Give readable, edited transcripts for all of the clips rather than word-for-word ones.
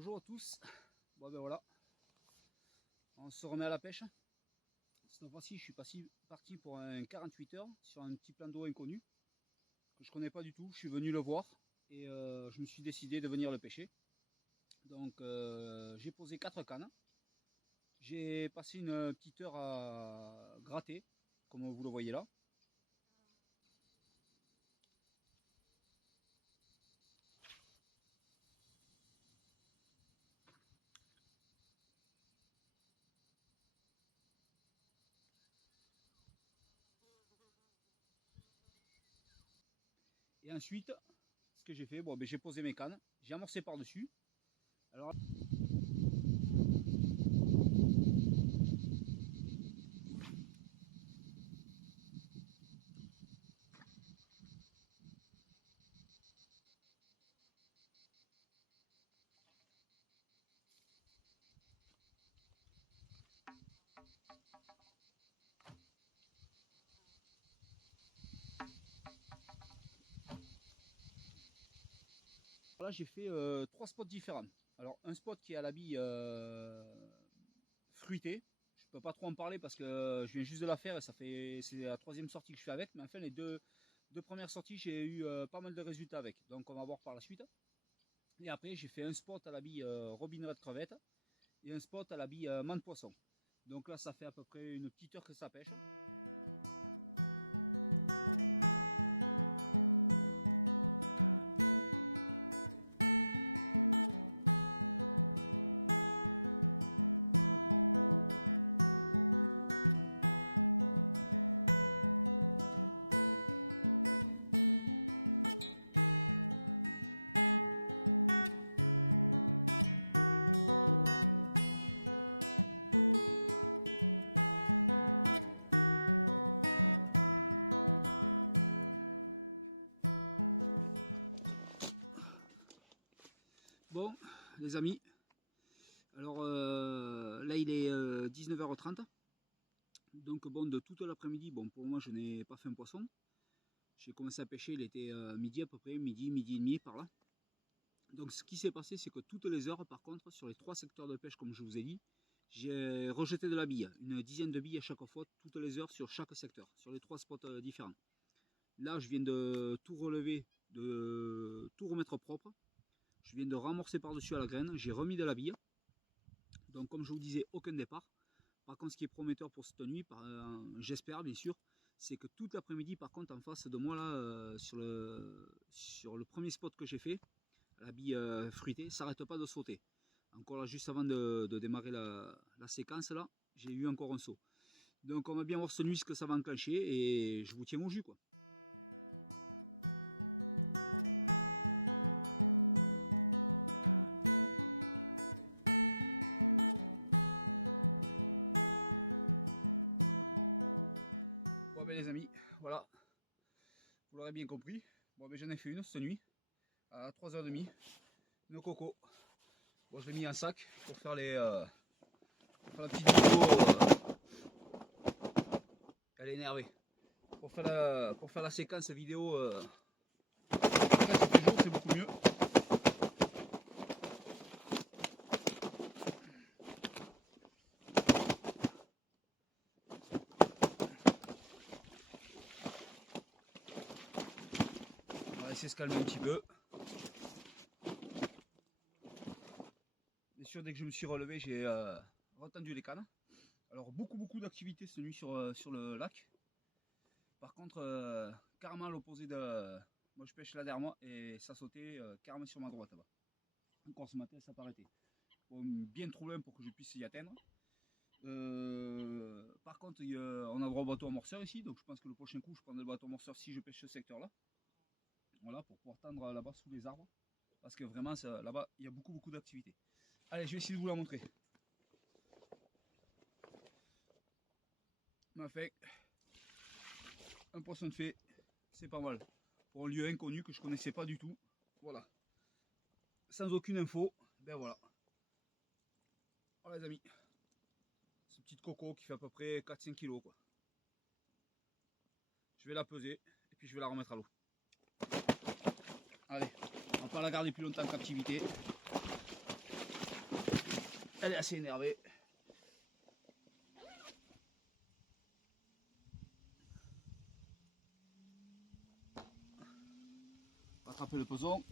Bonjour à tous. Bon ben voilà, on se remet à la pêche. Cette fois-ci, je suis parti pour un 48 heures sur un petit plan d'eau inconnu que je connais pas du tout. Je suis venu le voir et je me suis décidé de venir le pêcher. Donc j'ai posé 4 cannes. J'ai passé une petite heure à gratter, comme vous le voyez là. Et ensuite, ce que j'ai fait, bon, ben, j'ai posé mes cannes, j'ai amorcé par-dessus. Alors, là, j'ai fait 3 spots différents. Alors, un spot qui est à la bille fruitée. Je peux pas trop en parler parce que je viens juste de la faire et c'est la 3e sortie que je fais avec. Mais enfin, les deux premières sorties, j'ai eu pas mal de résultats avec. Donc, on va voir par la suite. Et après, j'ai fait un spot à la bille robinet de crevette et un spot à la bille manne poisson. Donc là, ça fait à peu près une petite heure que ça pêche. Bon, les amis, alors là il est 19h30. Donc bon, de toute l'après-midi, bon pour moi je n'ai pas fait un poisson. J'ai commencé à pêcher, il était midi à peu près, midi et demi par là. Donc ce qui s'est passé, c'est que toutes les heures, par contre, sur les 3 secteurs de pêche, comme je vous ai dit, j'ai rejeté de la bille, une dizaine de billes à chaque fois, toutes les heures sur chaque secteur, sur les 3 spots différents. Là, je viens de tout relever, de tout remettre propre. Je viens de ramorcer par-dessus à la graine, j'ai remis de la bille. Donc comme je vous disais, aucun départ. Par contre, ce qui est prometteur pour cette nuit, j'espère bien sûr, c'est que toute l'après-midi, par contre, en face de moi, là, sur le premier spot que j'ai fait, la bille fruitée, ça n'arrête pas de sauter. Encore là, juste avant de démarrer la séquence, là, j'ai eu encore un saut. Donc on va bien voir cette nuit ce que ça va enclencher et je vous tiens au jus, quoi. Bon ben les amis, voilà, vous l'aurez bien compris. Bon ben j'en ai fait une cette nuit, à 3h30, une coco. Bon, je l'ai mis en sac pour faire la petite vidéo. Elle est énervée. Pour faire la séquence vidéo, quand il fait jour, c'est beaucoup mieux. On va laisser se calmer un petit peu. Bien sûr, dès que je me suis relevé, j'ai retendu les cannes. Alors beaucoup d'activités cette nuit sur le lac. Par contre, carrément à l'opposé de... Moi je pêche là derrière moi et ça sautait carrément sur ma droite là-bas. Encore ce matin ça n'a pas arrêté. Bon, bien trop loin pour que je puisse y atteindre. Par contre, on a le droit au bateau amorceur ici, donc je pense que le prochain coup je prendrai le bateau amorceur si je pêche ce secteur là. Voilà, pour pouvoir tendre là-bas sous les arbres. Parce que vraiment là-bas il y a beaucoup d'activités. Allez, je vais essayer de vous la montrer. M'a fait un poisson de fée, c'est pas mal. Pour un lieu inconnu que je connaissais pas du tout. Voilà. Sans aucune info, ben voilà. Voilà les amis. Ce petit coco qui fait à peu près 4-5 kg quoi. Je vais la peser et puis je vais la remettre à l'eau. Allez, on va pas la garder plus longtemps en captivité. Elle est assez énervée. Attraper le poisson.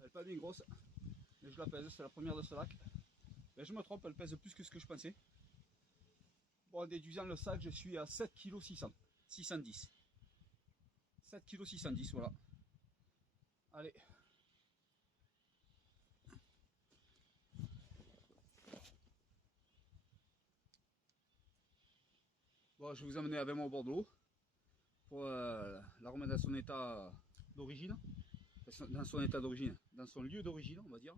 Elle n'est pas bien grosse, mais je la pèse, c'est la première de ce lac. Mais je me trompe, elle pèse plus que ce que je pensais. Bon, en déduisant le sac, je suis à 7 kg 610. 7 kg 610, voilà. Allez. Bon, je vais vous emmener avec moi au bord de l'eau pour la remettre dans son état d'origine. Dans son état d'origine, dans son lieu d'origine, on va dire.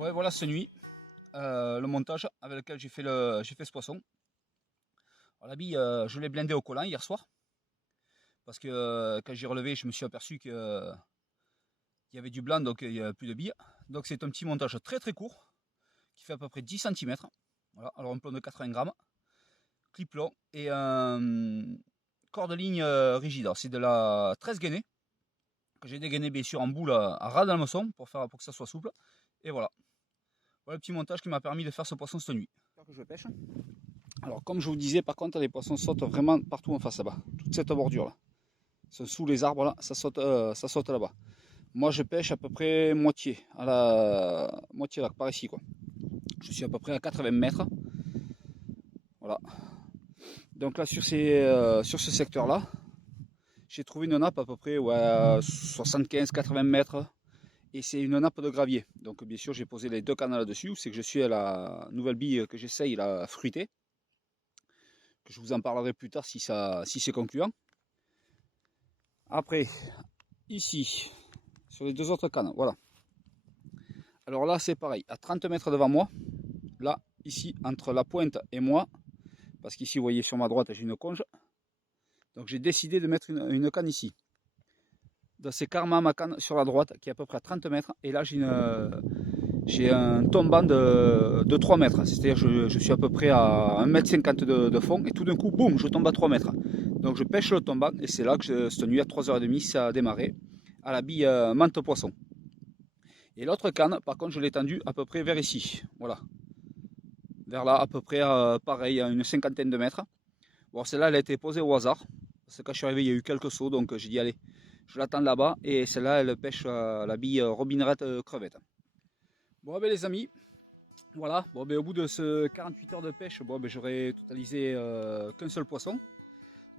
Ouais, voilà cette nuit, le montage avec lequel j'ai fait ce poisson. Alors, la bille, je l'ai blindé au collant hier soir. Parce que quand j'ai relevé, je me suis aperçu qu'il y avait du blanc, donc il n'y avait plus de billes. Donc c'est un petit montage très très court, qui fait à peu près 10 cm. Voilà, alors un plomb de 80 grammes, clip long et corde ligne rigide. C'est de la 13 gainée, que j'ai dégainé bien sûr en boule à ras dans le hameçon pour que ça soit souple. Et voilà. Voilà le petit montage qui m'a permis de faire ce poisson cette nuit. Que je pêche. Alors comme je vous disais, par contre les poissons sautent vraiment partout en face là-bas. Toute cette bordure là. Sous les arbres là, ça saute là-bas. Moi je pêche à peu près moitié, à la moitié là, par ici quoi. Je suis à peu près à 80 mètres. Voilà. Donc là sur ce secteur là, j'ai trouvé une nappe à peu près ouais, 75-80 mètres. Et c'est une nappe de gravier. Donc bien sûr j'ai posé les deux cannes là-dessus. C'est que je suis à la nouvelle bille que j'essaye la fruitée. Que je vous en parlerai plus tard si c'est concluant. Après, ici, sur les deux autres cannes, voilà. Alors là c'est pareil, à 30 mètres devant moi. Là, ici, entre la pointe et moi. Parce qu'ici vous voyez sur ma droite j'ai une conge. Donc j'ai décidé de mettre une canne ici. C'est carrément ma canne sur la droite qui est à peu près à 30 mètres. Et là j'ai un tombant de 3 mètres. C'est-à-dire je suis à peu près à 1,50 m de fond. Et tout d'un coup, boum, je tombe à 3 mètres. Donc je pêche le tombant. Et c'est là que cette nuit à 3h30, ça a démarré. À la bille menthe poisson. Et l'autre canne, par contre, je l'ai tendue à peu près vers ici. Voilà. Vers là, à peu près pareil, à une cinquantaine de mètres. Bon, celle-là, elle a été posée au hasard. Parce que quand je suis arrivé, il y a eu quelques sauts. Donc j'ai dit, allez. Je l'attends là-bas et celle-là elle pêche la bille robinerette crevette. Bon ben les amis, voilà, bon, ben, au bout de ce 48 heures de pêche, bon, ben, j'aurais totalisé qu'un seul poisson.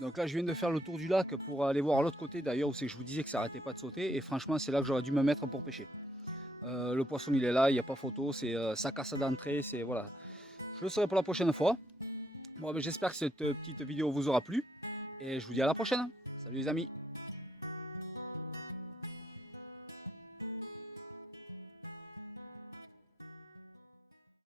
Donc là je viens de faire le tour du lac pour aller voir à l'autre côté d'ailleurs où c'est que je vous disais que ça arrêtait pas de sauter. Et franchement c'est là que j'aurais dû me mettre pour pêcher. Le poisson il est là, il n'y a pas photo, c'est sa casse d'entrée, c'est voilà. Je le saurai pour la prochaine fois. Bon ben, j'espère que cette petite vidéo vous aura plu. Et je vous dis à la prochaine. Salut les amis.